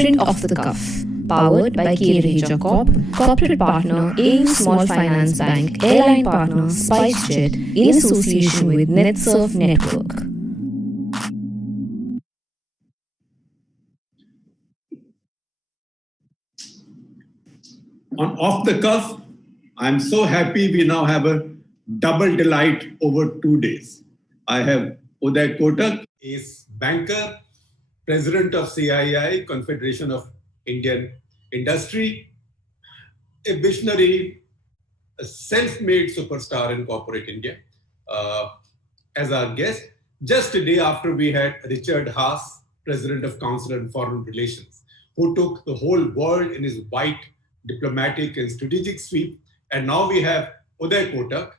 Print off the cuff. Powered by K. Corp, corporate partner AIM Small Finance Bank, airline partner SpiceJet in association with NetSurf Network. On Off the Cuff, I'm so happy we now have a double delight over 2 days. I have Uday Kotak, is banker, president of CII, Confederation of Indian Industry, a visionary, a self-made superstar in corporate India, as our guest. Just a day after we had Richard Haas, president of Council on Foreign Relations, who took the whole world in his white diplomatic and strategic sweep. And now we have Uday Kotak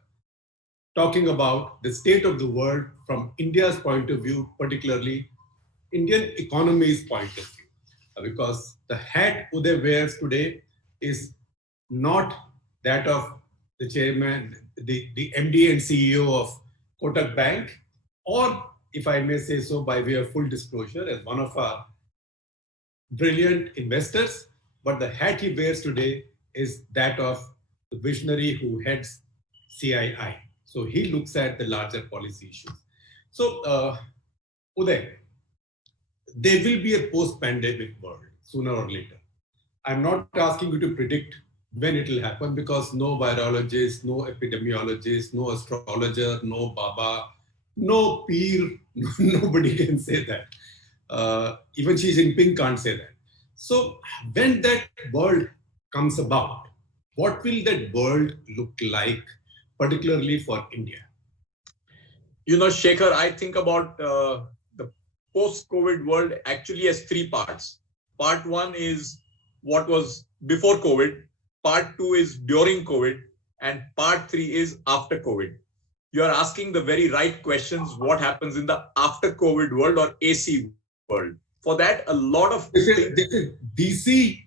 talking about the state of the world from India's point of view, particularly Indian economy's point of view. Because the hat Uday wears today is not that of the chairman, the MD and CEO of Kotak Bank, or if I may say so by way of full disclosure, as one of our brilliant investors, but the hat he wears today is that of the visionary who heads CII. So he looks at the larger policy issues. So, Uday, there will be a post-pandemic world sooner or later. I'm not asking you to predict when it will happen because no virologist, no epidemiologist, no astrologer, no Baba, no peer, nobody can say that. Even Xi Jinping can't say that. So when that world comes about, what will that world look like, particularly for India? You know, Shekhar, I think about the post-COVID world actually has three parts. Part one is what was before COVID. Part two is during COVID. And part three is after COVID. You are asking the very right questions. What happens in the after COVID world or AC world? For that, a lot of this is DC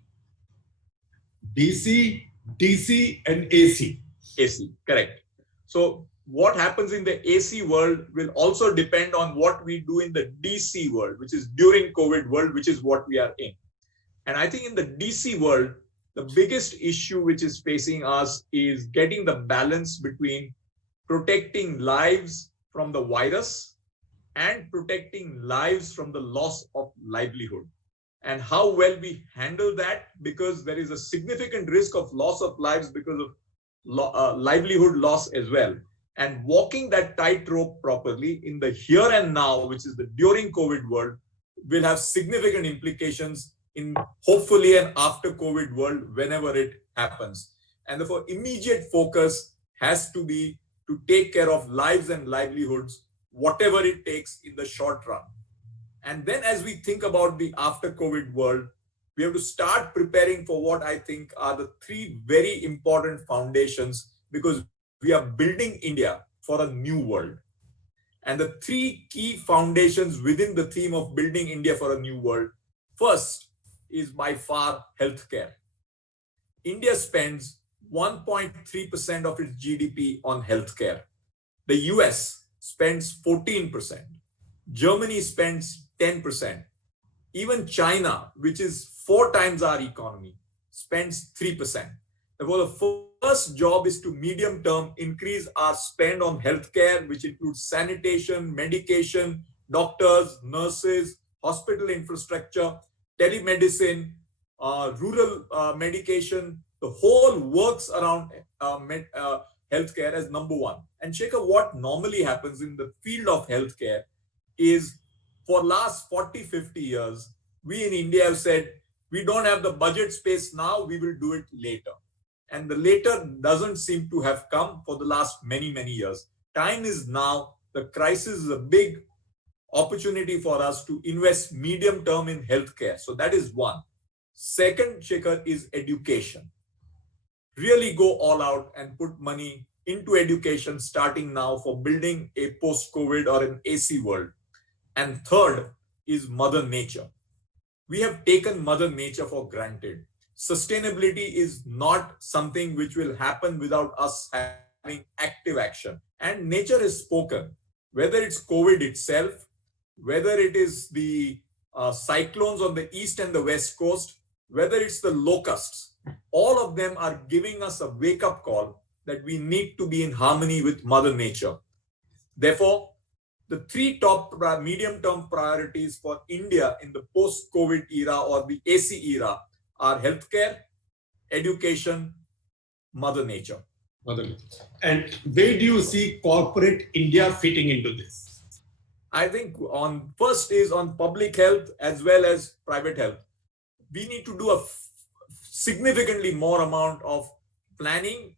and AC. AC, correct. So what happens in the AC world will also depend on what we do in the DC world, which is during COVID world, which is what we are in. And I think in the DC world, the biggest issue which is facing us is getting the balance between protecting lives from the virus and protecting lives from the loss of livelihood. And how well we handle that, because there is a significant risk of loss of lives because of livelihood loss as well. And walking that tightrope properly in the here and now, which is the during COVID world, will have significant implications in hopefully an after COVID world whenever it happens. And therefore, immediate focus has to be to take care of lives and livelihoods, whatever it takes in the short run. And then as we think about the after COVID world, we have to start preparing for what I think are the three very important foundations, because we are building India for a new world. And the three key foundations within the theme of building India for a new world, first is by far healthcare. India spends 1.3% of its GDP on healthcare. The US spends 14%. Germany spends 10%. Even China, which is 4 times our economy, spends 3%. Therefore, the first job is to medium term increase our spend on healthcare, which includes sanitation, medication, doctors, nurses, hospital infrastructure, telemedicine, rural medication. The whole works around healthcare as number one. And Shekhar, what normally happens in the field of healthcare is for last 40, 50 years, we in India have said, we don't have the budget space now, we will do it later. And the later doesn't seem to have come for the last many, many years. Time is now. The crisis is a big opportunity for us to invest medium term in healthcare. So that is one. Second, Shekhar, is education. Really go all out and put money into education starting now for building a post-COVID or an AC world. And third is Mother Nature. We have taken Mother Nature for granted. Sustainability is not something which will happen without us having active action. And nature has spoken, whether it's COVID itself, whether it is the cyclones on the east and the west coast, whether it's the locusts, all of them are giving us a wake-up call that we need to be in harmony with Mother Nature. Therefore, the three top medium-term priorities for India in the post-COVID era or the AC era are healthcare, education, Mother Nature. And where do you see corporate India fitting into this? I think first is on public health as well as private health. We need to do a significantly more amount of planning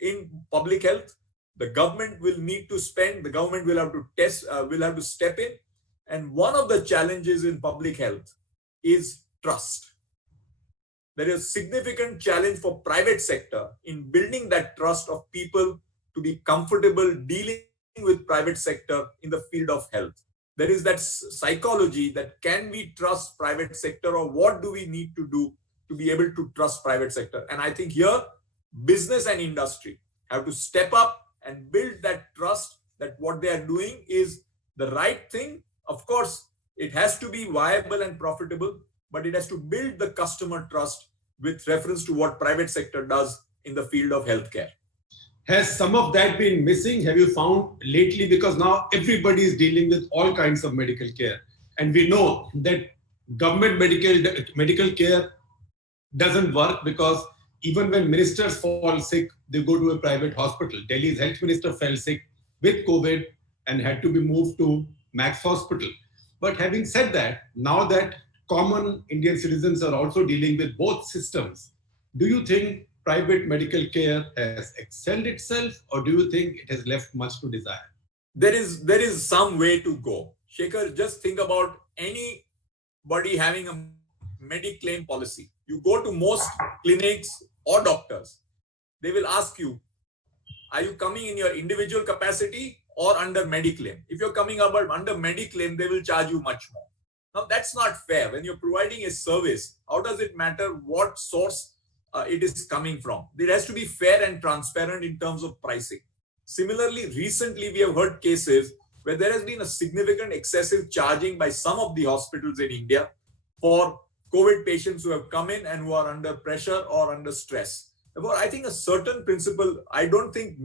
in public health. The government will need to spend, the government will have to will have to step in. And one of the challenges in public health is trust. There is a significant challenge for private sector in building that trust of people to be comfortable dealing with private sector in the field of health. There is that psychology that can we trust private sector, or what do we need to do to be able to trust private sector? And I think here business and industry have to step up and build that trust that what they are doing is the right thing. Of course, it has to be viable and profitable, but it has to build the customer trust with reference to what private sector does in the field of healthcare. Has some of that been missing? Have you found lately? Because now everybody is dealing with all kinds of medical care. And we know that government medical care doesn't work, because even when ministers fall sick, they go to a private hospital. Delhi's health minister fell sick with COVID and had to be moved to Max Hospital. But having said that, now that common Indian citizens are also dealing with both systems, do you think private medical care has excelled itself, or do you think it has left much to desire? There is some way to go. Shekhar, just think about anybody having a Mediclaim policy. You go to most clinics or doctors, they will ask you, are you coming in your individual capacity or under Mediclaim? If you're coming under Mediclaim, they will charge you much more. Now, that's not fair. When you're providing a service, how does it matter what source it is coming from? It has to be fair and transparent in terms of pricing. Similarly, recently we have heard cases where there has been a significant excessive charging by some of the hospitals in India for COVID patients who have come in and who are under pressure or under stress. Therefore, I think a certain principle, I don't think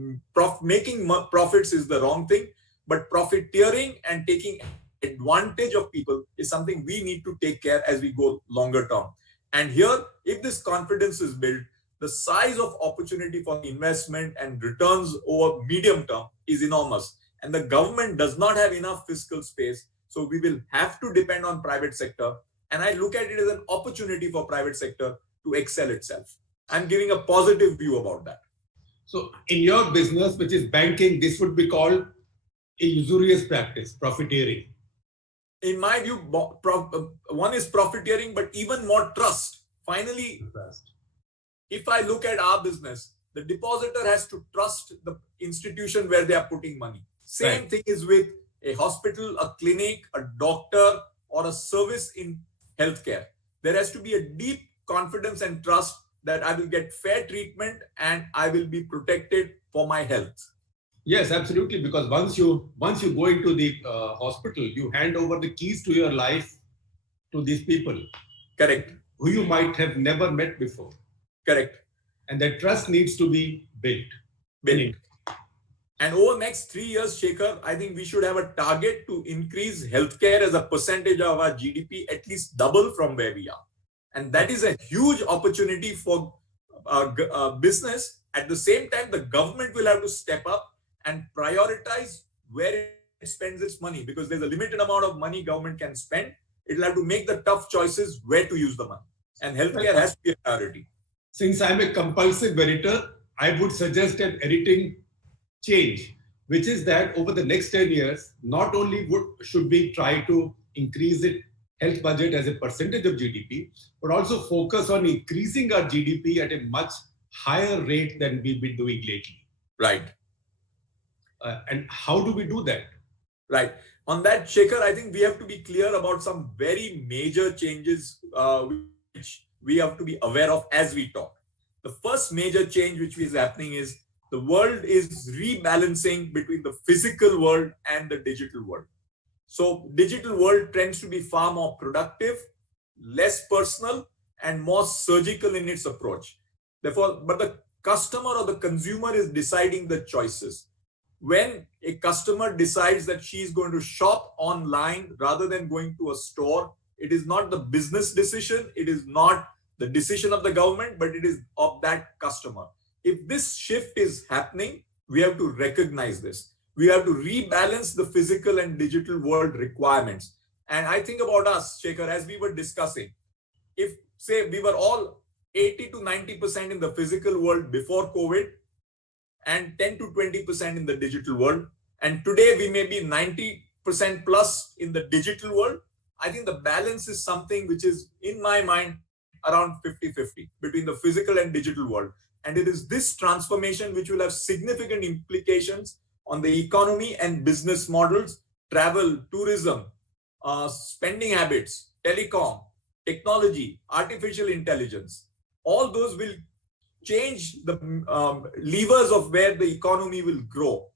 making profits is the wrong thing, but profiteering and taking advantage of people is something we need to take care as we go longer term. And here, if this confidence is built, the size of opportunity for investment and returns over medium term is enormous. And the government does not have enough fiscal space. So we will have to depend on private sector. And I look at it as an opportunity for private sector to excel itself. I'm giving a positive view about that. So in your business, which is banking, this would be called a usurious practice, profiteering. In my view, one is profiteering, but even more trust. Finally, if I look at our business, the depositor has to trust the institution where they are putting money. Same thing is with a hospital, a clinic, a doctor, or a service in healthcare. There has to be a deep confidence and trust that I will get fair treatment and I will be protected for my health. Yes, absolutely. Because once you go into the hospital, you hand over the keys to your life to these people. Correct. Who you might have never met before. Correct. And that trust needs to be built. And over the next 3 years, Shekhar, I think we should have a target to increase healthcare as a percentage of our GDP, at least double from where we are. And that is a huge opportunity for business. At the same time, the government will have to step up and prioritize where it spends its money, because there's a limited amount of money government can spend. It'll have to make the tough choices where to use the money. And healthcare has to be a priority. Since I'm a compulsive editor, I would suggest an editing change, which is that over the next 10 years, not only should we try to increase the health budget as a percentage of GDP, but also focus on increasing our GDP at a much higher rate than we've been doing lately. Right. And how do we do that? Right. On that, Shekhar, I think we have to be clear about some very major changes which we have to be aware of as we talk. The first major change which is happening is the world is rebalancing between the physical world and the digital world. So digital world tends to be far more productive, less personal, and more surgical in its approach. Therefore, but the customer or the consumer is deciding the choices. When a customer decides that she is going to shop online rather than going to a store, it is not the business decision, it is not the decision of the government, but it is of that customer. If this shift is happening, we have to recognize this. We have to rebalance the physical and digital world requirements. And I think about us, Shekhar, as we were discussing, if say we were all 80 to 90% in the physical world before COVID and 10 to 20% in the digital world, and today we may be 90% plus in the digital world, I think the balance is something which is, in my mind, around 50-50 between the physical and digital world. And it is this transformation which will have significant implications on the economy and business models, travel, tourism, spending habits, telecom, technology, artificial intelligence. All those will change the levers of where the economy will grow.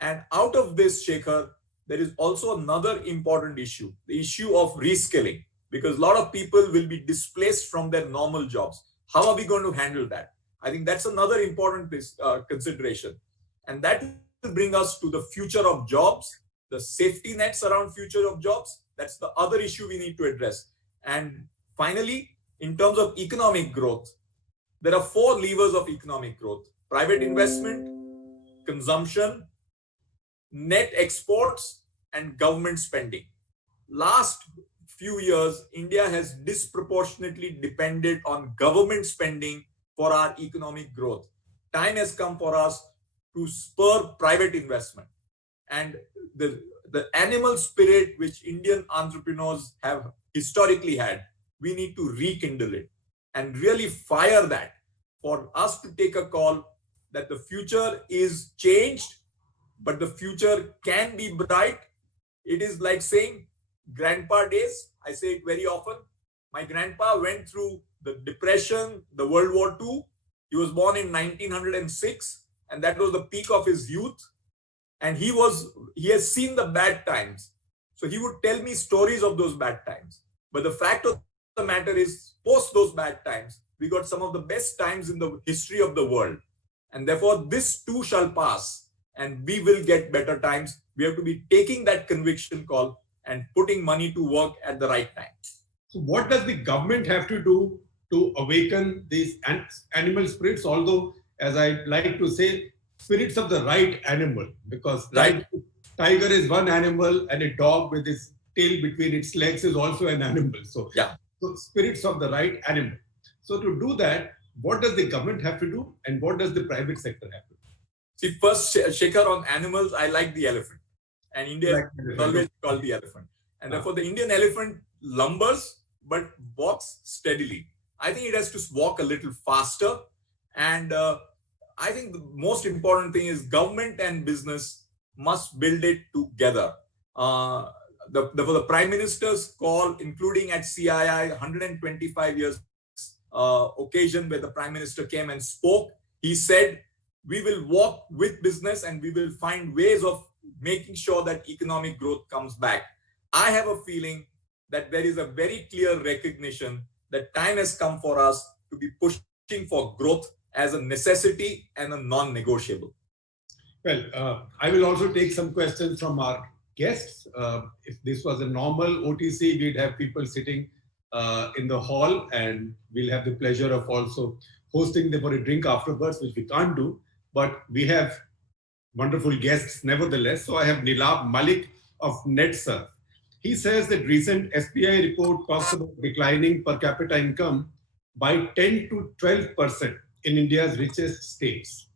And out of this, Shekhar, there is also another important issue, the issue of reskilling, because a lot of people will be displaced from their normal jobs. How are we going to handle that? I think that's another important consideration. And that will bring us to the future of jobs, the safety nets around future of jobs. That's the other issue we need to address. And finally, in terms of economic growth, there are 4 levers of economic growth: private investment, consumption, net exports, and government spending. Last few years, India has disproportionately depended on government spending for our economic growth. Time has come for us to spur private investment. And the animal spirit which Indian entrepreneurs have historically had, we need to rekindle it and really fire that for us to take a call that the future is changed, but the future can be bright. It is like saying grandpa days. I say it very often. My grandpa went through the Depression, the World War II. He was born in 1906, and that was the peak of his youth. And he has seen the bad times. So he would tell me stories of those bad times. But the fact of the matter is, post those bad times, we got some of the best times in the history of the world. And therefore, this too shall pass, and we will get better times. We have to be taking that conviction call and putting money to work at the right time. So what does the government have to do to awaken these animal spirits? Although, as I like to say, spirits of the right animal, because tiger is one animal and a dog with its tail between its legs is also an animal. So, so spirits of the right animal. So to do that, what does the government have to do and what does the private sector have to do? See, first, Shekhar, on animals, I like the elephant. And India is always called the elephant. And therefore, the Indian elephant lumbers but walks steadily. I think it has to walk a little faster. And I think the most important thing is government and business must build it together. For the Prime Minister's call, including at CII, 125 years occasion where the Prime Minister came and spoke, he said, we will walk with business and we will find ways of making sure that economic growth comes back. I have a feeling that there is a very clear recognition that time has come for us to be pushing for growth as a necessity and a non-negotiable. Well, I will also take some questions from our guests. If this was a normal OTC, we'd have people sitting in the hall, and we'll have the pleasure of also hosting them for a drink afterwards, which we can't do. But we have wonderful guests nevertheless. So I have Nilab Malik of NetSurf. He says that recent SBI report talks about declining per capita income by 10 to 12% in India's richest states.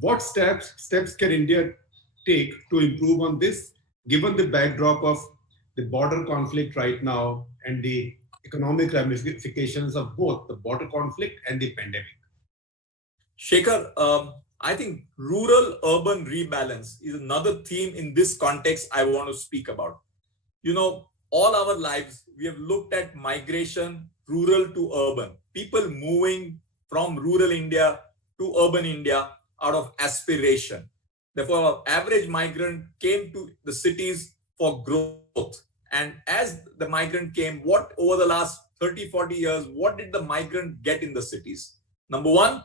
What steps can India take to improve on this, given the backdrop of the border conflict right now and the economic ramifications of both the border conflict and the pandemic? Shekhar, I think rural-urban rebalance is another theme in this context I want to speak about. You know, all our lives, we have looked at migration, rural to urban, people moving from rural India to urban India out of aspiration. Therefore, our average migrant came to the cities for growth. And as the migrant came, what over the last 30, 40 years, what did the migrant get in the cities? Number one,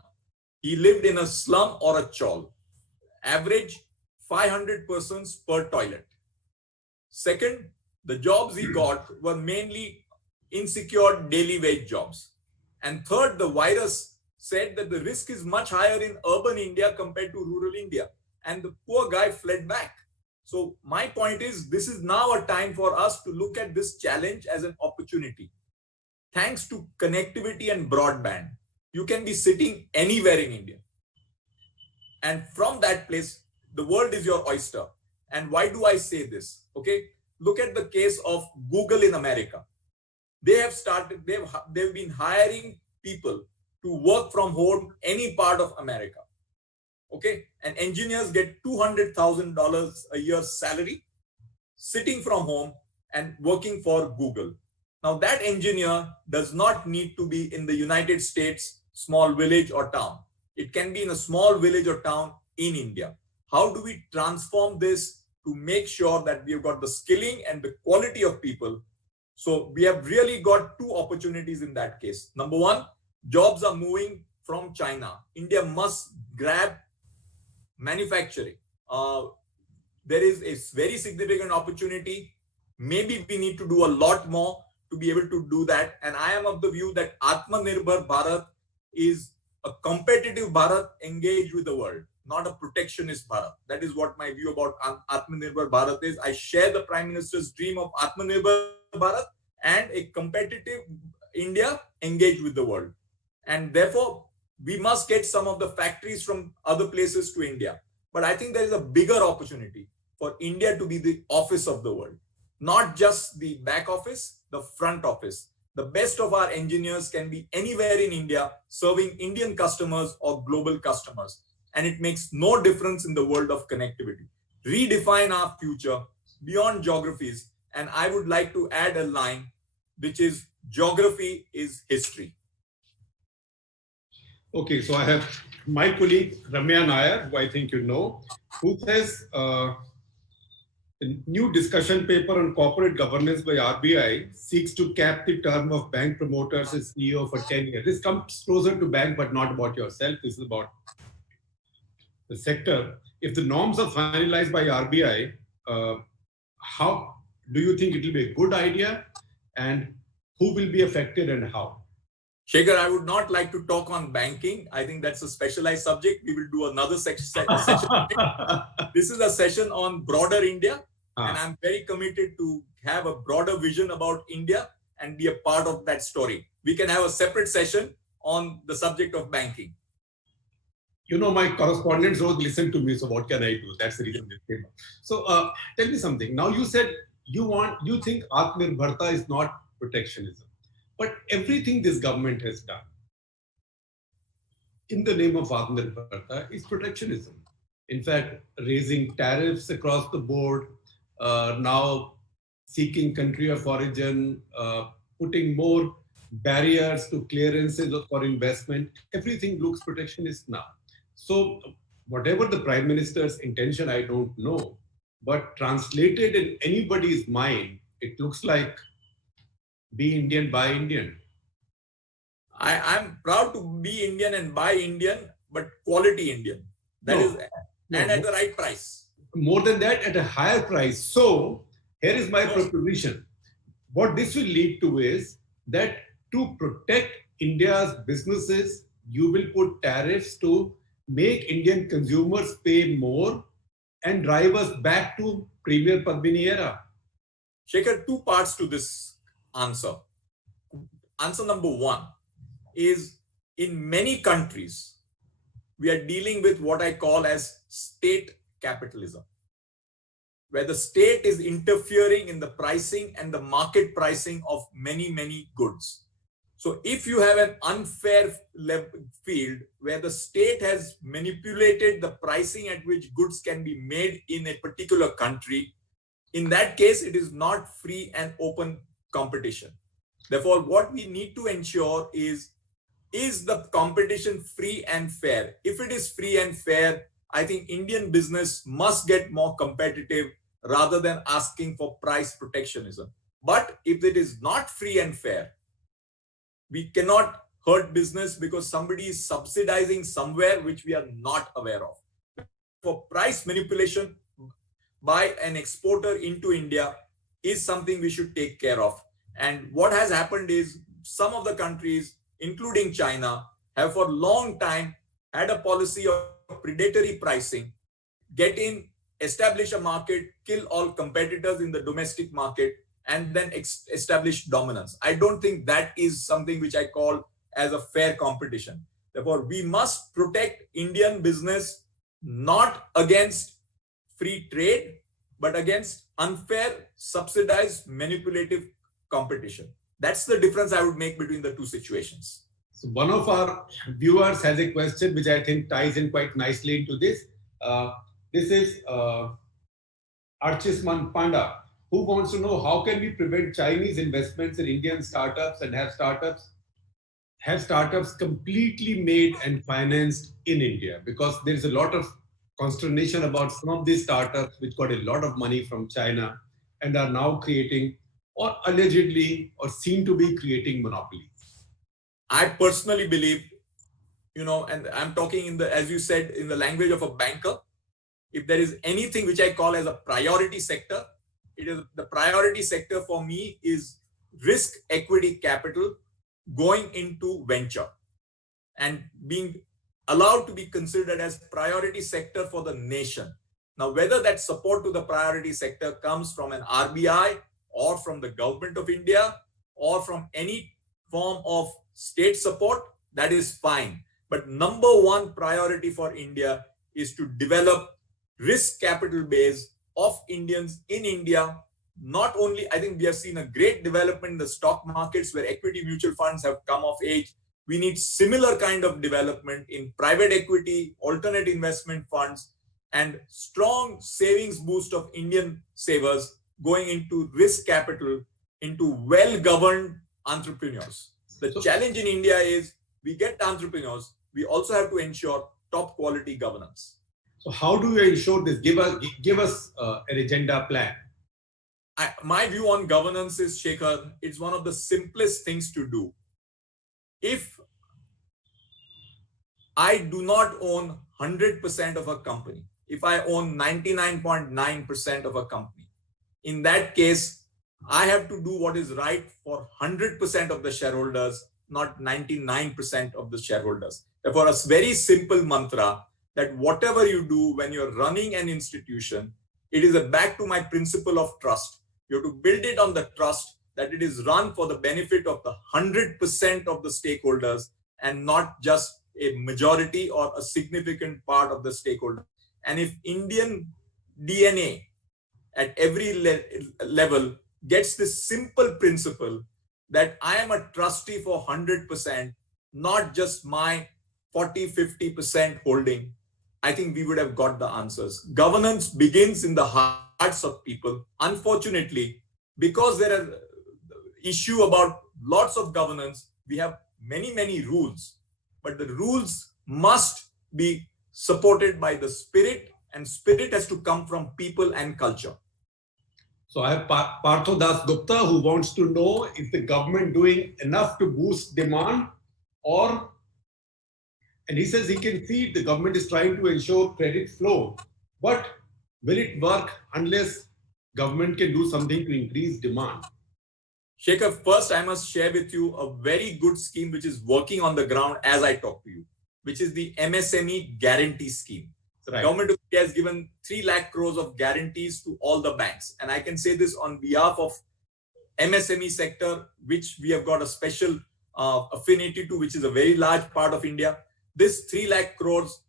he lived in a slum or a chawl. Average 500 persons per toilet. Second, the jobs he got were mainly insecure daily wage jobs. And third, the virus said that the risk is much higher in urban India compared to rural India. And the poor guy fled back. So my point is, this is now a time for us to look at this challenge as an opportunity. Thanks to connectivity and broadband, you can be sitting anywhere in India. And from that place, the world is your oyster. And why do I say this? Okay, look at the case of Google in America. They have started, they've been hiring people to work from home any part of America. Okay, and engineers get $200,000 a year salary sitting from home and working for Google. Now that engineer does not need to be in the United States, small village or town. It can be in a small village or town in India. How do we transform this to make sure that we've got the skilling and the quality of people? So we have really got two opportunities in that case. Number one, jobs are moving from China. India must grab manufacturing. There is a very significant opportunity. Maybe we need to do a lot more to be able to do that. And I am of the view that AtmaNirbhar Bharat is a competitive Bharat engaged with the world, not a protectionist Bharat. That is what my view about AtmaNirbhar Bharat is. I share the Prime Minister's dream of AtmaNirbhar Bharat and a competitive India engaged with the world. And therefore, we must get some of the factories from other places to India. But I think there is a bigger opportunity for India to be the office of the world, not just the back office, the front office. The best of our engineers can be anywhere in India serving Indian customers or global customers. And it makes no difference in the world of connectivity. Redefine our future beyond geographies. And I would like to add a line, which is geography is history. Okay, so I have my colleague Ramya Nair, who I think you know, who says a new discussion paper on corporate governance by RBI seeks to cap the term of bank promoters as CEO for 10 years. This comes closer to bank, but not about yourself. This is about the sector. If the norms are finalized by RBI, how do you think it will be a good idea, and who will be affected and how? Shekhar, I would not like to talk on banking. I think that's a specialized subject. We will do another session. This is a session on broader India. And I'm very committed to have a broader vision about India and be a part of that story. We can have a separate session on the subject of banking. You know, my correspondents always listen to me, so what can I do? That's the reason they came up. So tell me something. Now you said you think Atmanirbharta is not protectionism. But everything this government has done in the name of Atmanirbharta is protectionism. In fact, raising tariffs across the board, now seeking country of origin, putting more barriers to clearances for investment, everything looks protectionist now. So whatever the Prime Minister's intention, I don't know, but translated in anybody's mind, it looks like be Indian, buy Indian. I'm proud to be Indian and buy Indian, but quality Indian. And at the right price. More than that, at a higher price. So here is my proposition. What this will lead to is that to protect India's businesses, you will put tariffs to make Indian consumers pay more and drive us back to Premier Padmini era. Shekhar, two parts to this answer. Answer number one is, in many countries, we are dealing with what I call as state capitalism, where the state is interfering in the pricing and the market pricing of many, many goods. So if you have an unfair field where the state has manipulated the pricing at which goods can be made in a particular country, in that case, it is not free and open competition. Therefore, what we need to ensure is the competition free and fair? If it is free and fair, I think Indian business must get more competitive rather than asking for price protectionism. But if it is not free and fair, we cannot hurt business because somebody is subsidizing somewhere which we are not aware of. For price manipulation by an exporter into India is something we should take care of. And what has happened is some of the countries, including China, have for a long time had a policy of predatory pricing, get in, establish a market, kill all competitors in the domestic market, and then establish dominance. I don't think that is something which I call as a fair competition. Therefore, we must protect Indian business not against free trade, but against unfair, subsidized, manipulative competition. That's the difference I would make between the two situations. So one of our viewers has a question which I think ties in quite nicely into this. This is Archisman Panda, who wants to know how can we prevent Chinese investments in Indian startups and have startups completely made and financed in India, because there is a lot of consternation about some of these startups which got a lot of money from China and are now creating or allegedly or seem to be creating monopolies. I personally believe, and I'm talking in the, as you said, in the language of a banker, if there is anything which I call as a priority sector, it is the priority sector for me is risk equity capital going into venture and being allowed to be considered as priority sector for the nation. Now, whether that support to the priority sector comes from an RBI or from the government of India or from any form of state support, that is fine. But number one priority for India is to develop risk capital base of Indians in India. Not only, I think we have seen a great development in the stock markets where equity mutual funds have come of age. We need similar kind of development in private equity, alternate investment funds, and strong savings boost of Indian savers going into risk capital, into well-governed entrepreneurs. The challenge in India is we get entrepreneurs, we also have to ensure top quality governance. So how do you ensure this? Give us an agenda plan. My view on governance is, Shekhar, it's one of the simplest things to do. If I do not own 100% of a company, if I own 99.9% of a company, in that case, I have to do what is right for 100% of the shareholders, not 99% of the shareholders. Therefore, a very simple mantra that whatever you do when you're running an institution, it is back to my principle of trust. You have to build it on the trust that it is run for the benefit of the 100% of the stakeholders and not just a majority or a significant part of the stakeholders. And if Indian DNA at every level gets this simple principle that I am a trustee for 100%, not just my 40-50% holding, I think we would have got the answers. Governance begins in the hearts of people. Unfortunately, because there are issue about lots of governance, we have many rules, but the rules must be supported by the spirit, and spirit has to come from people and culture. So I have Partho Das Gupta, who wants to know if the government doing enough to boost demand, and he says he can see the government is trying to ensure credit flow, but will it work unless government can do something to increase demand? Shekhar, first I must share with you a very good scheme which is working on the ground as I talk to you, which is the MSME guarantee scheme. Right. Government of India has given 3 lakh crores of guarantees to all the banks. And I can say this on behalf of MSME sector, which we have got a special affinity to, which is a very large part of India. This 3 lakh crores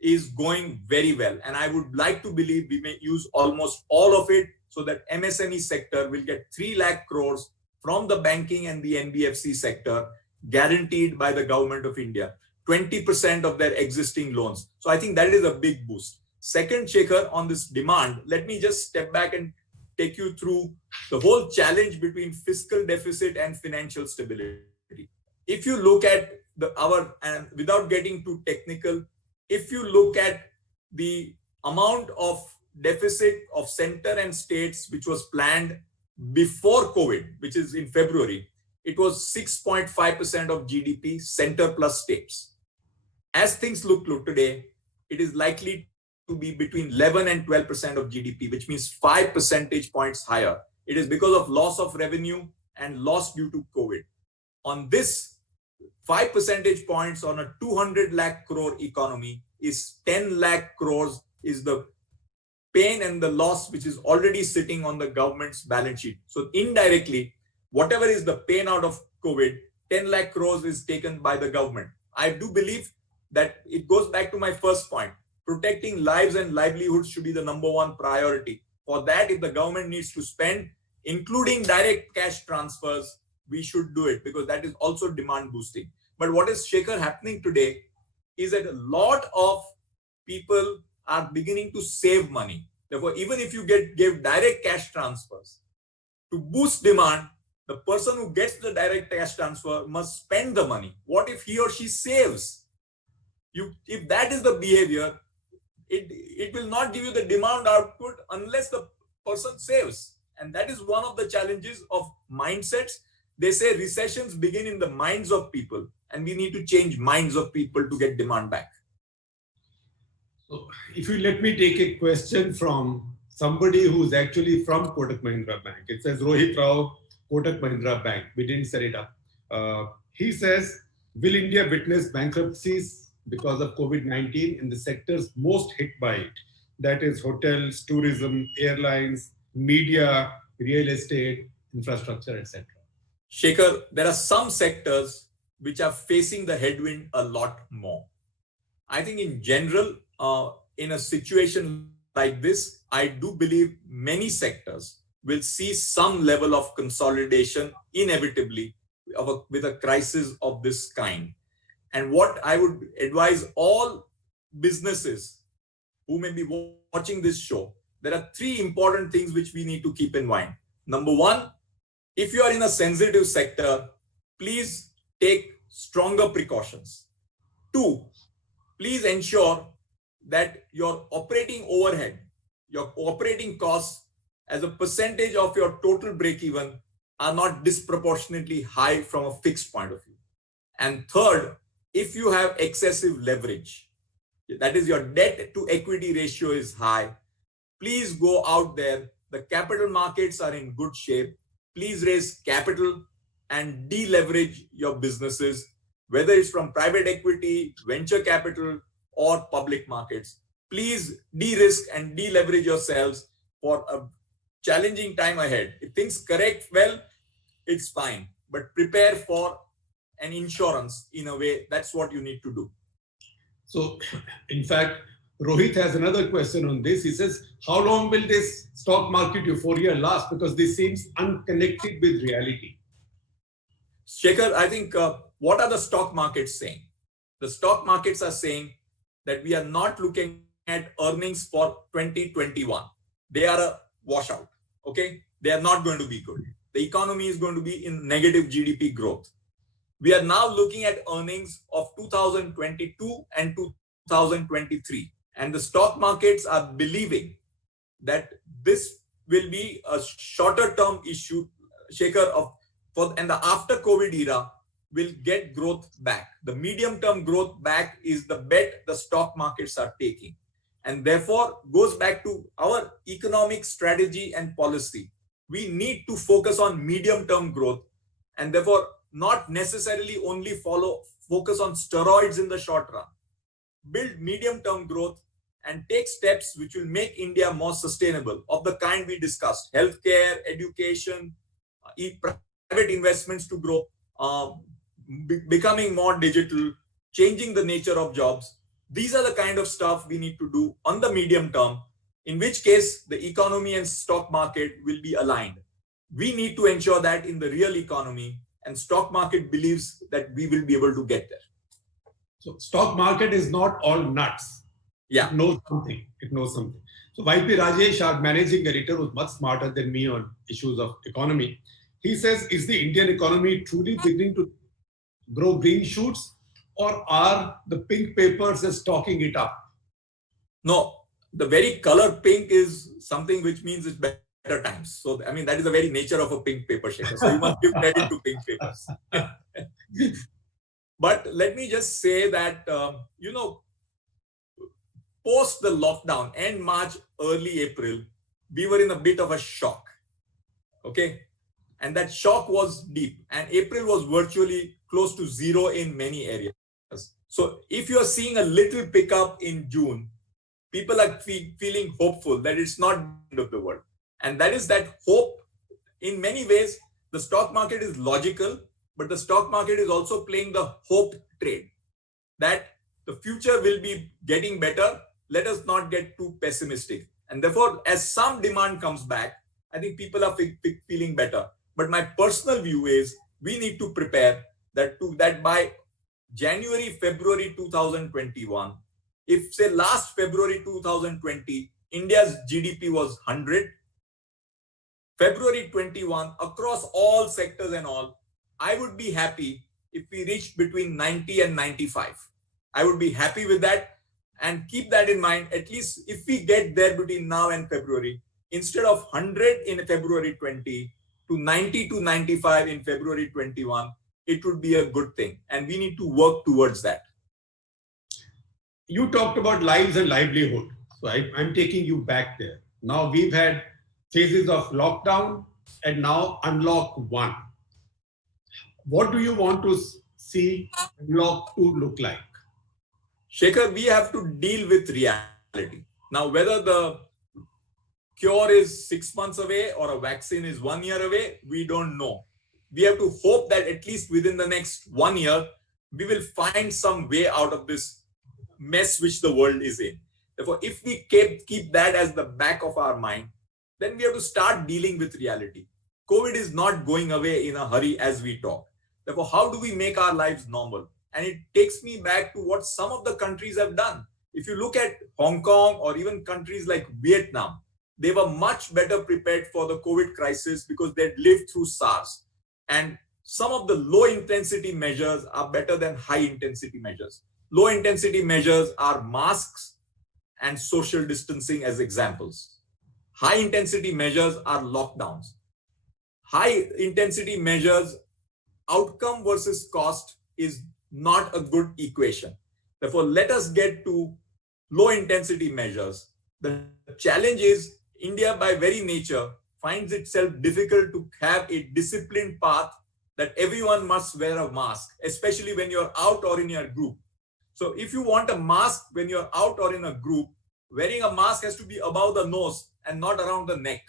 is going very well. And I would like to believe we may use almost all of it so that MSME sector will get 3 lakh crores from the banking and the NBFC sector guaranteed by the government of India. 20% of their existing loans. So I think that is a big boost. Second, Shekhar, on this demand, let me just step back and take you through the whole challenge between fiscal deficit and financial stability. If you look at and without getting too technical, if you look at the amount of deficit of center and states, which was planned before COVID, which is in February, it was 6.5% of GDP, center plus states. As things look today, it is likely to be between 11 and 12% of GDP, which means 5 percentage points higher. It is because of loss of revenue and loss due to COVID. On this, 5 percentage points on a 200 lakh crore economy is 10 lakh crores is the pain and the loss which is already sitting on the government's balance sheet. So indirectly, whatever is the pain out of COVID, 10 lakh crores is taken by the government. I do believe that it goes back to my first point. Protecting lives and livelihoods should be the number one priority. For that, if the government needs to spend, including direct cash transfers, we should do it because that is also demand boosting. But what is Shekhar happening today is that a lot of people are beginning to save money. Therefore, even if you give direct cash transfers to boost demand, the person who gets the direct cash transfer must spend the money. What if he or she saves? If that is the behavior, it will not give you the demand output unless the person saves. And that is one of the challenges of mindsets. They say recessions begin in the minds of people, and we need to change minds of people to get demand back. So if you let me take a question from somebody who's actually from Kotak Mahindra Bank. It says Rohit Rao, Kotak Mahindra Bank. We didn't set it up. He says, will India witness bankruptcies because of COVID-19 in the sectors most hit by it? That is hotels, tourism, airlines, media, real estate, infrastructure, etc. Shekhar, there are some sectors which are facing the headwind a lot more. I think in general, in a situation like this, I do believe many sectors will see some level of consolidation inevitably with a crisis of this kind. And what I would advise all businesses who may be watching this show, there are three important things which we need to keep in mind. Number one, if you are in a sensitive sector, please take stronger precautions. Two, please ensure that your operating overhead, your operating costs as a percentage of your total break-even are not disproportionately high from a fixed point of view. And third, if you have excessive leverage, that is your debt to equity ratio is high, please go out there. The capital markets are in good shape. Please raise capital and deleverage your businesses, whether it's from private equity, venture capital, or public markets. Please de-risk and deleverage yourselves for a challenging time ahead. If things correct well, it's fine. But prepare for an insurance in a way. That's what you need to do. So, in fact, Rohit has another question on this. He says, how long will this stock market euphoria last? Because this seems unconnected with reality. Shekhar, I think what are the stock markets saying? The stock markets are saying that we are not looking at earnings for 2021. They are a washout. Okay? They are not going to be good. The economy is going to be in negative GDP growth. We are now looking at earnings of 2022 and 2023. And the stock markets are believing that this will be a shorter term issue, Shekhar, and the after COVID era will get growth back. The medium term growth back is the bet the stock markets are taking. And therefore goes back to our economic strategy and policy. We need to focus on medium term growth and therefore not necessarily only focus on steroids in the short run. Build medium term growth and take steps which will make India more sustainable of the kind we discussed: healthcare, education, private investments to grow, becoming more digital, changing the nature of jobs. These are the kind of stuff we need to do on the medium term, in which case the economy and stock market will be aligned. We need to ensure that in the real economy, and stock market believes that we will be able to get there. So stock market is not all nuts. Yeah. It knows something. It knows something. So YP Rajesh, our managing editor, who's much smarter than me on issues of economy, he says, is the Indian economy truly beginning to grow green shoots, or are the pink papers just talking it up? No, the very color pink is something which means it's better times. So, I mean, that is the very nature of a pink paper, Shekhar. So you must give credit to pink papers. But let me just say that, post the lockdown, end March, early April, we were in a bit of a shock. Okay. And that shock was deep. And April was virtually close to zero in many areas. So if you are seeing a little pickup in June, people are feeling hopeful that it's not the end of the world. And that is that hope. In many ways, the stock market is logical, but the stock market is also playing the hope trade that the future will be getting better. Let us not get too pessimistic. And therefore, as some demand comes back, I think people are feeling better. But my personal view is we need to prepare that by January, February 2021, if say last February 2020, India's GDP was 100, February 21, across all sectors and all, I would be happy if we reached between 90 and 95. I would be happy with that, and keep that in mind. At least if we get there between now and February, instead of 100 in February 20 to 90 to 95 in February 21, it would be a good thing. And we need to work towards that. You talked about lives and livelihood. So I'm taking you back there. Now we've had phases of lockdown and now unlock 1. What do you want to see unlock 2 look like? Shekhar, we have to deal with reality. Now, whether the cure is 6 months away or a vaccine is 1 year away, we don't know. We have to hope that at least within the next 1 year, we will find some way out of this mess which the world is in. Therefore, if we keep that as the back of our mind, then we have to start dealing with reality. COVID is not going away in a hurry as we talk. Therefore, how do we make our lives normal? And it takes me back to what some of the countries have done. If you look at Hong Kong or even countries like Vietnam, they were much better prepared for the COVID crisis because they'd lived through SARS. And some of the low intensity measures are better than high intensity measures. Low intensity measures are masks and social distancing as examples. High intensity measures are lockdowns. High intensity measures, outcome versus cost is not a good equation. Therefore, let us get to low intensity measures. The challenge is India by very nature finds itself difficult to have a disciplined path that everyone must wear a mask, especially when you're out or in your group. So if you want a mask when you're out or in a group, wearing a mask has to be above the nose and not around the neck.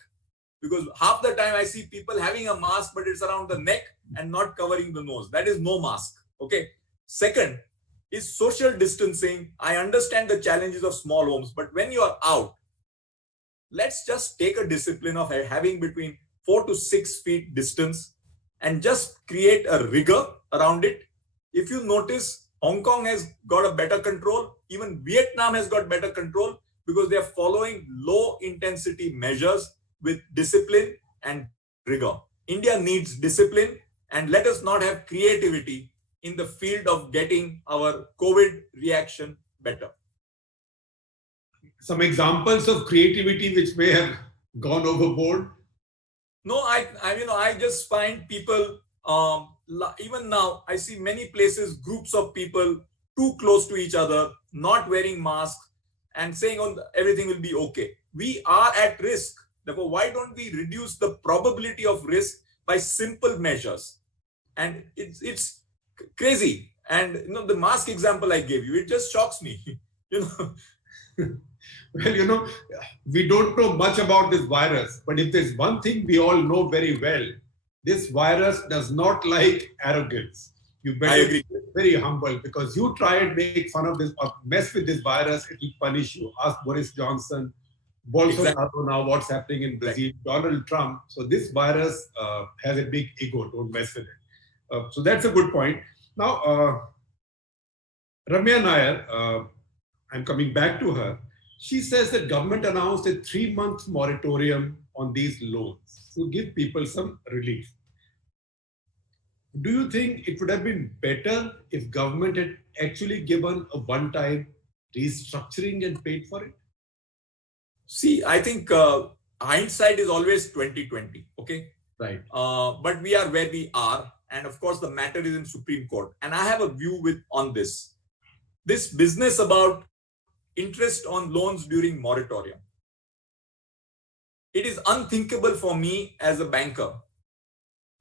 Because half the time I see people having a mask, but it's around the neck and not covering the nose. That is no mask. Okay. Second is social distancing. I understand the challenges of small homes, but when you are out, let's just take a discipline of having between 4 to 6 feet distance and just create a rigor around it. If you notice, Hong Kong has got a better control. Even Vietnam has got better control because they are following low intensity measures with discipline and rigor. India needs discipline, and let us not have creativity in the field of getting our COVID reaction better. Some examples of creativity which may have gone overboard? No, I just find people, even now, I see many places, groups of people too close to each other, not wearing masks and saying everything will be okay. We are at risk. Therefore, why don't we reduce the probability of risk by simple measures? And it's crazy. And the mask example I gave you, it just shocks me. Well, we don't know much about this virus, but if there's one thing we all know very well, this virus does not like arrogance. You better be very humble, because you try and make fun of this or mess with this virus, it will punish you. Ask Boris Johnson, Bolsonaro now, what's happening in Brazil, Donald Trump. So this virus has a big ego, don't mess with it. So that's a good point. Now, Ramya Nair, I'm coming back to her. She says that government announced a 3-month moratorium on these loans to give people some relief. Do you think it would have been better if government had actually given a one-time restructuring and paid for it? See, I think hindsight is always 2020. Okay. Right. But we are where we are. And of course, the matter is in Supreme Court. And I have a view on this. This business about interest on loans during moratorium. It is unthinkable for me as a banker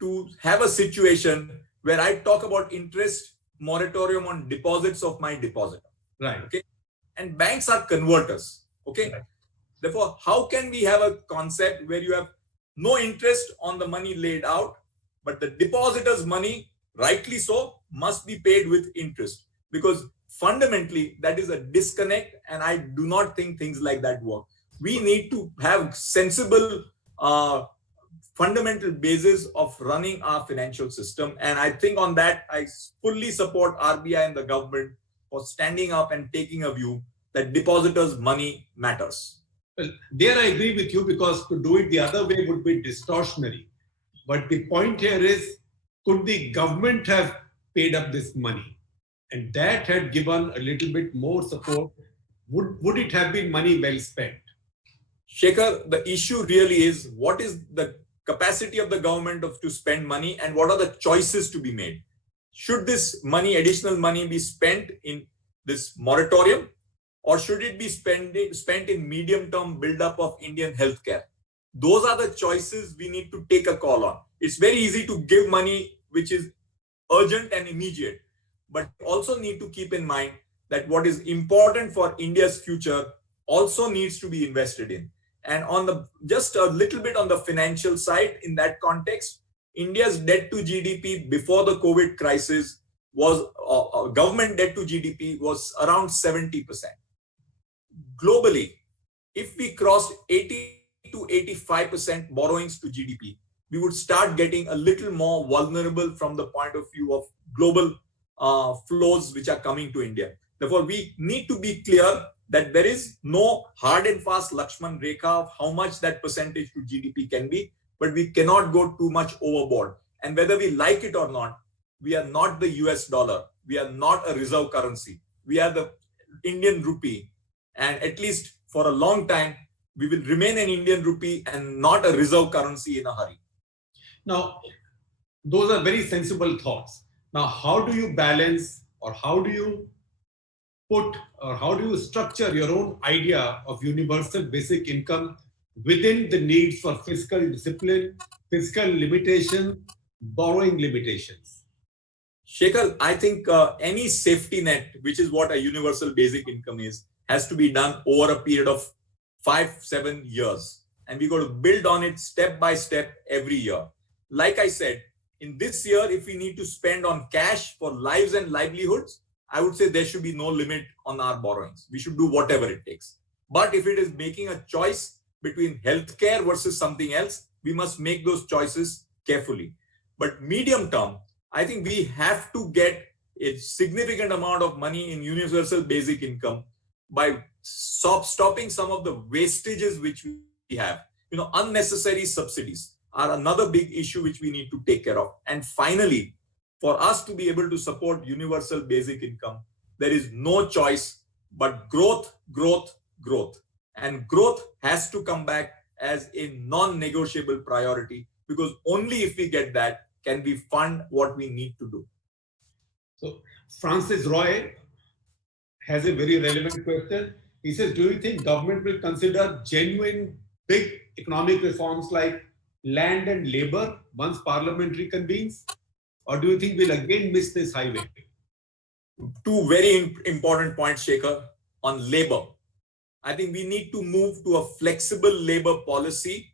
to have a situation where I talk about interest moratorium on deposits of my depositor. Right. Okay. And banks are converters. Okay. Right. Therefore, how can we have a concept where you have no interest on the money laid out, but the depositor's money, rightly so, must be paid with interest? Because fundamentally, that is a disconnect, and I do not think things like that work. We need to have sensible fundamental basis of running our financial system. And I think on that, I fully support RBI and the government for standing up and taking a view that depositors' money matters. Well, there I agree with you, because to do it the other way would be distortionary. But the point here is, could the government have paid up this money? And that had given a little bit more support. Would it have been money well spent? Shekhar, the issue really is, what is the capacity of the government to spend money, and what are the choices to be made? Should this money, additional money, be spent in this moratorium, or should it be spent in medium-term build-up of Indian healthcare? Those are the choices we need to take a call on. It's very easy to give money which is urgent and immediate, but also need to keep in mind that what is important for India's future also needs to be invested in. And on the just a little bit on the financial side, in that context, India's debt to GDP before the COVID crisis was government debt to GDP was around 70%. Globally, if we crossed 80 to 85% borrowings to GDP, we would start getting a little more vulnerable from the point of view of global flows which are coming to India. Therefore, we need to be clear that there is no hard and fast Lakshman Rekha of how much that percentage to GDP can be, but we cannot go too much overboard. And whether we like it or not, we are not the US dollar. We are not a reserve currency. We are the Indian rupee. And at least for a long time, we will remain an Indian rupee and not a reserve currency in a hurry. Now, those are very sensible thoughts. Now, how do you balance, or how do you put, or how do you structure your own idea of universal basic income within the needs for fiscal discipline, fiscal limitation, borrowing limitations? Shekhar, I think any safety net, which is what a universal basic income is, has to be done over a period of 5-7 years. And we got to build on it step by step every year. Like I said, in this year, if we need to spend on cash for lives and livelihoods, I would say there should be no limit on our borrowings. We should do whatever it takes. But if it is making a choice between healthcare versus something else, we must make those choices carefully. But medium term, I think we have to get a significant amount of money in universal basic income by stopping some of the wastages which we have. Unnecessary subsidies are another big issue which we need to take care of. And finally, for us to be able to support universal basic income, there is no choice but growth, growth, growth. And growth has to come back as a non-negotiable priority, because only if we get that can we fund what we need to do. So Francis Roy has a very relevant question. He says, do you think government will consider genuine big economic reforms like land and labor once parliament reconvenes? Or do you think we'll again miss this highway? Two very important points, Shekhar, on labor. I think we need to move to a flexible labor policy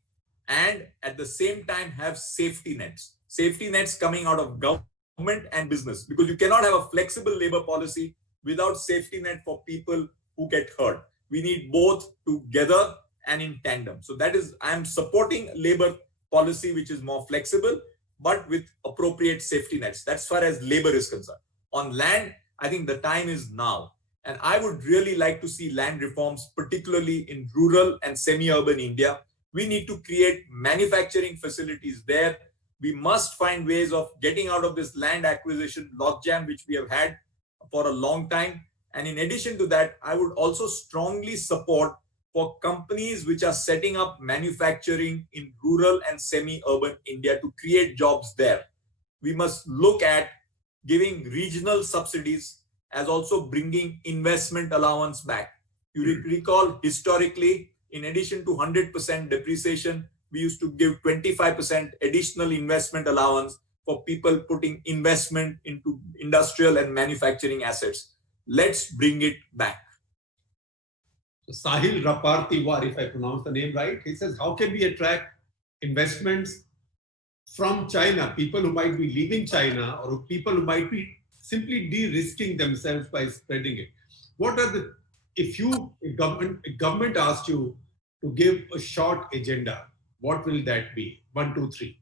and at the same time have safety nets. Safety nets coming out of government and business, because you cannot have a flexible labor policy without safety net for people who get hurt. We need both together and in tandem. So that is, I'm supporting labor policy which is more flexible, but with appropriate safety nets. That's far as labor is concerned. On land, I think the time is now. And I would really like to see land reforms, particularly in rural and semi-urban India. We need to create manufacturing facilities there. We must find ways of getting out of this land acquisition logjam, which we have had for a long time. And in addition to that, I would also strongly support for companies which are setting up manufacturing in rural and semi-urban India to create jobs there. We must look at giving regional subsidies as also bringing investment allowance back. You recall historically, in addition to 100% depreciation, we used to give 25% additional investment allowance for people putting investment into industrial and manufacturing assets. Let's bring it back. Sahil Rapartiwar, if I pronounce the name right, he says, how can we attract investments from China, people who might be leaving China or people who might be simply de-risking themselves by spreading it? What are the, if government asked you to give a short agenda, what will that be? 1, 2, 3.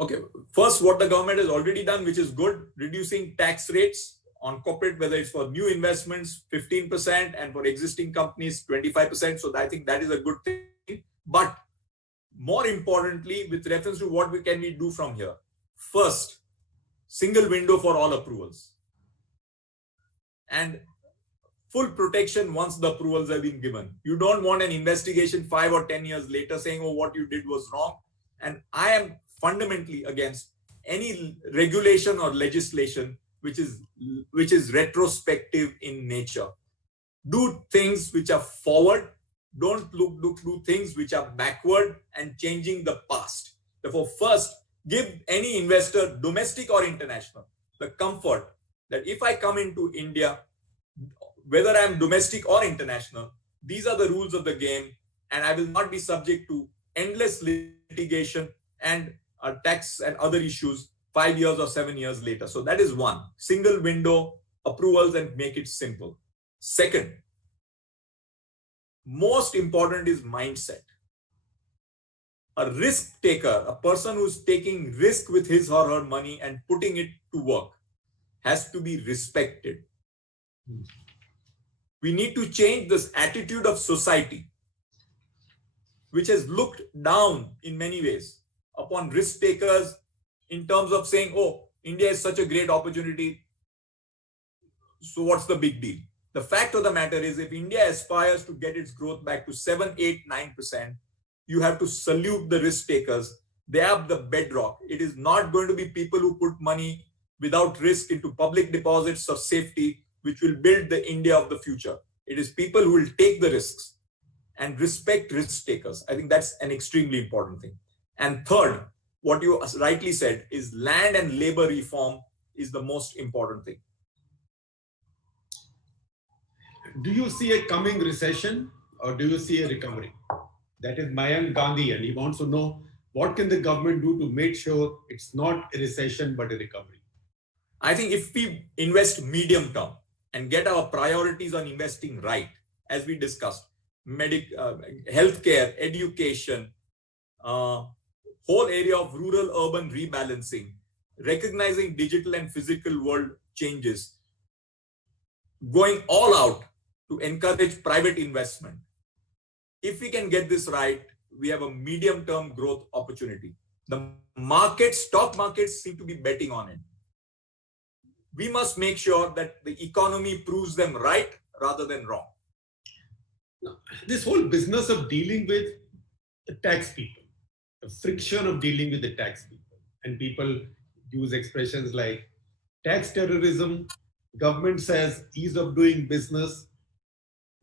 Okay, first what the government has already done, which is good, reducing tax rates on corporate, whether it's for new investments, 15%, and for existing companies, 25%. So I think that is a good thing. But more importantly, with reference to what can we do from here? First, single window for all approvals. And full protection once the approvals have been given. You don't want an investigation 5 or 10 years later saying, oh, what you did was wrong. And I am fundamentally against any regulation or legislation which is retrospective in nature. Do things which are forward. Don't do things which are backward and changing the past. Therefore, first, give any investor, domestic or international, the comfort that if I come into India, whether I'm domestic or international, these are the rules of the game, and I will not be subject to endless litigation and tax and other issues 5 years or 7 years later. So that is one. Single window approvals and make it simple. Second, most important is mindset. A risk taker, a person who's taking risk with his or her money and putting it to work, has to be respected. We need to change this attitude of society, which has looked down in many ways upon risk takers in terms of saying, oh, India is such a great opportunity, so what's the big deal? The fact of the matter is, if India aspires to get its growth back to 7, 8, 9%, you have to salute the risk takers. They have the bedrock. It is not going to be people who put money without risk into public deposits of safety, which will build the India of the future. It is people who will take the risks and respect risk takers. I think that's an extremely important thing. And third, what you rightly said is land and labor reform is the most important thing. Do you see a coming recession or do you see a recovery? That is Mayank Gandhi, and he wants to know what can the government do to make sure it's not a recession but a recovery? I think if we invest medium term and get our priorities on investing right, as we discussed, healthcare, education, whole area of rural-urban rebalancing, recognizing digital and physical world changes, going all out to encourage private investment. If we can get this right, we have a medium-term growth opportunity. The markets, stock markets seem to be betting on it. We must make sure that the economy proves them right rather than wrong. This whole business of dealing with the tax people, the friction of dealing with the tax people, and people use expressions like tax terrorism, government says ease of doing business.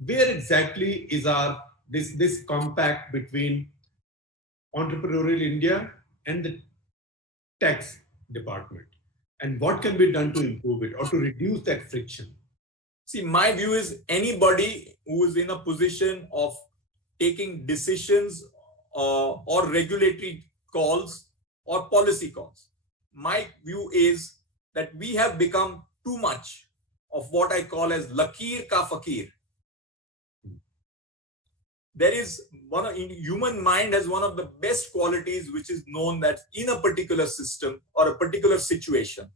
Where exactly is this compact between entrepreneurial India and the tax department? And what can be done to improve it or to reduce that friction? See, my view is anybody who is in a position of taking decisions or regulatory calls or policy calls. My view is that we have become too much of what I call as lakir ka fakir. There is human mind has one of the best qualities, which is known that in a particular system or a particular situation,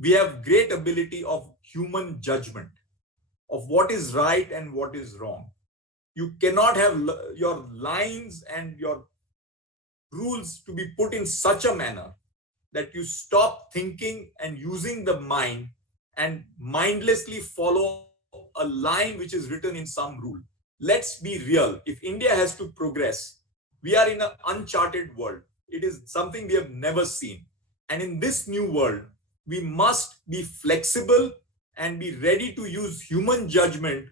we have great ability of human judgment of what is right and what is wrong. You cannot have your lines and your rules to be put in such a manner that you stop thinking and using the mind and mindlessly follow a line which is written in some rule. let's be real. If India has to progress, we are in an uncharted world. It is something we have never seen. And in this new world, we must be flexible and be ready to use human judgment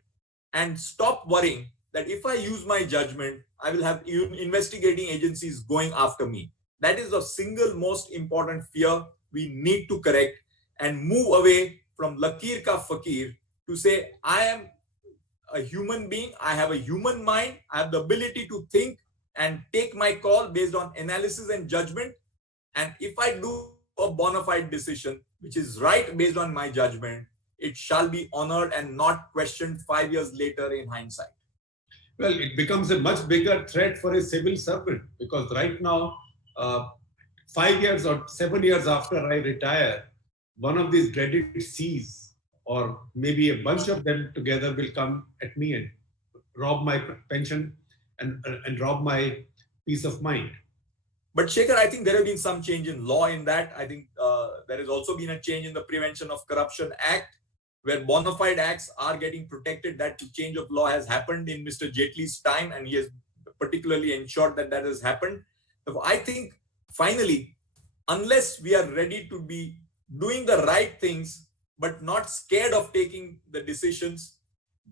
and stop worrying that if I use my judgment, I will have investigating agencies going after me. That is the single most important fear we need to correct and move away from Lakir ka Fakir to say, I am a human being, I have a human mind, I have the ability to think and take my call based on analysis and judgment. And if I do a bona fide decision, which is right based on my judgment, it shall be honored and not questioned 5 years later in hindsight. Well, it becomes a much bigger threat for a civil servant because right now, 5 years or 7 years after I retire, one of these dreaded C's or maybe a bunch of them together will come at me and rob my pension and rob my peace of mind. But Shekhar, I think there have been some change in law in that. I think there has also been a change in the Prevention of Corruption Act, where bona fide acts are getting protected. That change of law has happened in Mr. Jaitley's time, and he has particularly ensured that that has happened. So I think finally, unless we are ready to be doing the right things, but not scared of taking the decisions,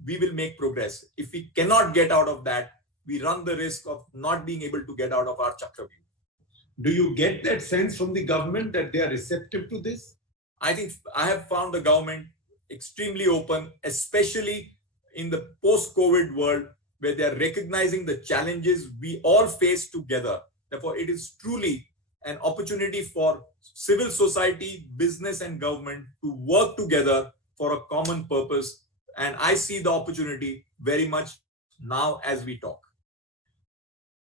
we will make progress. If we cannot get out of that, we run the risk of not being able to get out of our Chakravyuh. Do you get that sense from the government that they are receptive to this? I think I have found the government extremely open, especially in the post-COVID world, where they are recognizing the challenges we all face together. Therefore, it is truly an opportunity for civil society, business, and government to work together for a common purpose. And I see the opportunity very much now as we talk.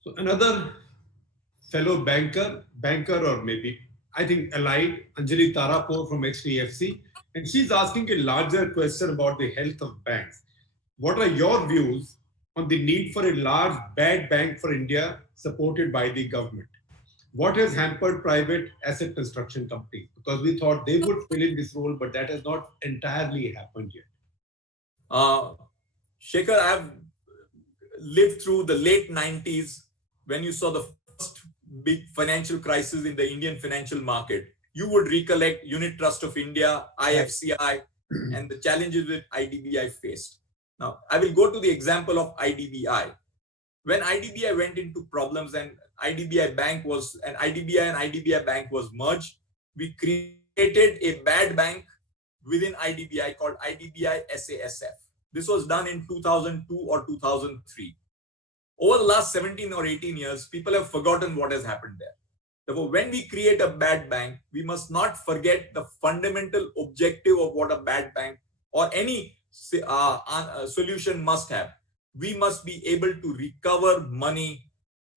So another fellow banker or maybe, I think allied, Anjali Tarapur from HDFC, and she's asking a larger question about the health of banks. What are your views on the need for a large bad bank for India supported by the government? What has hampered private asset construction companies? Because we thought they would fill in this role, but that has not entirely happened yet. Shekhar, I've lived through the late 90s when you saw the first big financial crisis in the Indian financial market. You would recollect Unit Trust of India, IFCI, and the challenges that IDBI faced. Now, I will go to the example of IDBI. When IDBI went into problems and IDBI and IDBI Bank was merged, we created a bad bank within IDBI called IDBI SASF. This was done in 2002 or 2003. Over the last 17 or 18 years, people have forgotten what has happened there. Therefore, when we create a bad bank, we must not forget the fundamental objective of what a bad bank or any solution must have. We must be able to recover money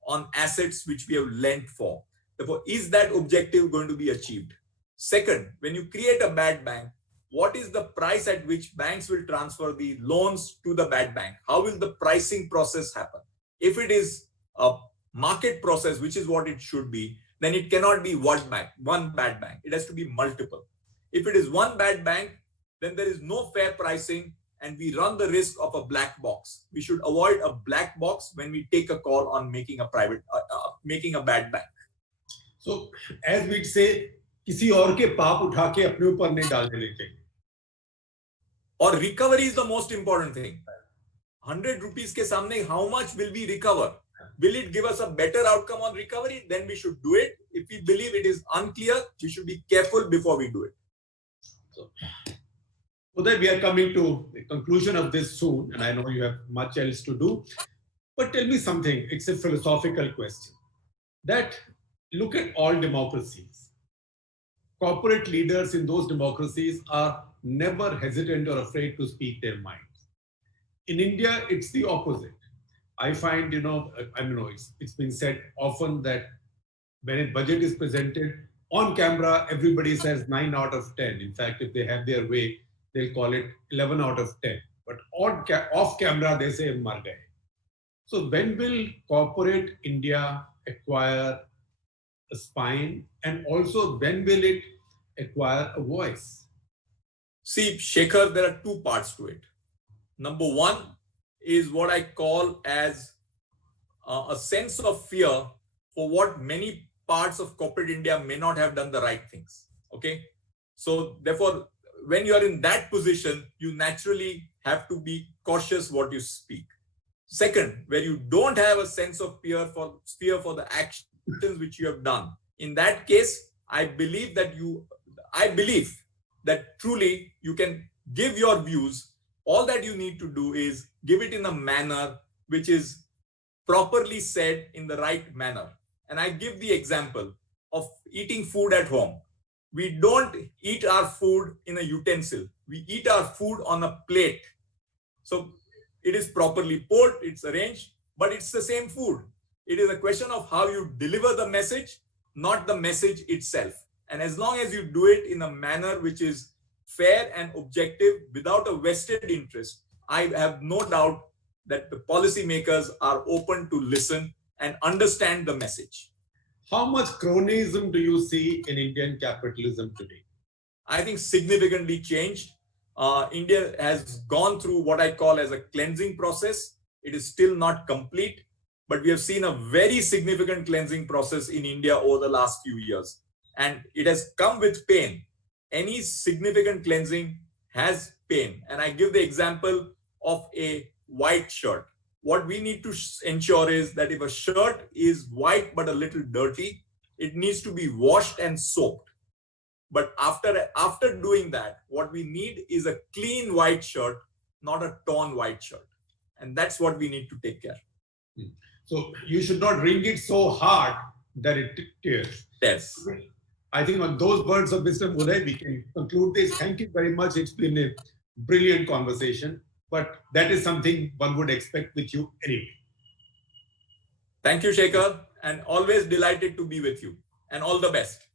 on assets which we have lent for. Therefore, is that objective going to be achieved? Second, when you create a bad bank, what is the price at which banks will transfer the loans to the bad bank? How will the pricing process happen? If it is a market process, which is what it should be, then it cannot be one bad bank. It has to be multiple. If it is one bad bank, then there is no fair pricing and we run the risk of a black box. We should avoid a black box when we take a call on making a bad bank. So, as we'd say, किसी और के पाप उठा के अपने ऊपर नहीं डालने देते. Or recovery is the most important thing. 100 rupees ke samne, how much will we recover? Will it give us a better outcome on recovery? Then we should do it. If we believe it is unclear, we should be careful before we do it. So, Uday, we are coming to the conclusion of this soon, and I know you have much else to do. But tell me something, it's a philosophical question. That look at all democracies. Corporate leaders in those democracies are never hesitant or afraid to speak their minds. In India, it's the opposite. I find, it's been said often that when a budget is presented on camera, everybody says 9 out of 10. In fact, if they have their way, they'll call it 11 out of 10. But off camera, they say mar gaye. So when will corporate India acquire a spine, and also when will it acquire a voice? See, Shekhar, there are two parts to it. Number one, is what I call as a sense of fear for what many parts of corporate India may not have done the right things. Okay. So therefore, when you are in that position, you naturally have to be cautious what you speak. Second, where you don't have a sense of fear for the actions which you have done, in that case, I believe that truly you can give your views. All that you need to do is give it in a manner which is properly said in the right manner. And I give the example of eating food at home. We don't eat our food in a utensil. We eat our food on a plate. So it is properly poured, it's arranged, but it's the same food. It is a question of how you deliver the message, not the message itself. And as long as you do it in a manner which is fair and objective without a vested interest, I have no doubt that the policymakers are open to listen and understand the message. How much cronyism do you see in Indian capitalism today? I think significantly changed. India has gone through what I call as a cleansing process. It is still not complete, but we have seen a very significant cleansing process in India over the last few years. And it has come with pain. Any significant cleansing has pain. And I give the example of a white shirt. What we need to ensure is that if a shirt is white but a little dirty, it needs to be washed and soaked. But after doing that, what we need is a clean white shirt, not a torn white shirt. And that's what we need to take care. So you should not wring it so hard that it tears. Yes. I think on those words of wisdom, Uday, we can conclude this. Thank you very much. It's been a brilliant conversation, but that is something one would expect with you anyway. Thank you, Shekhar, and always delighted to be with you. And all the best.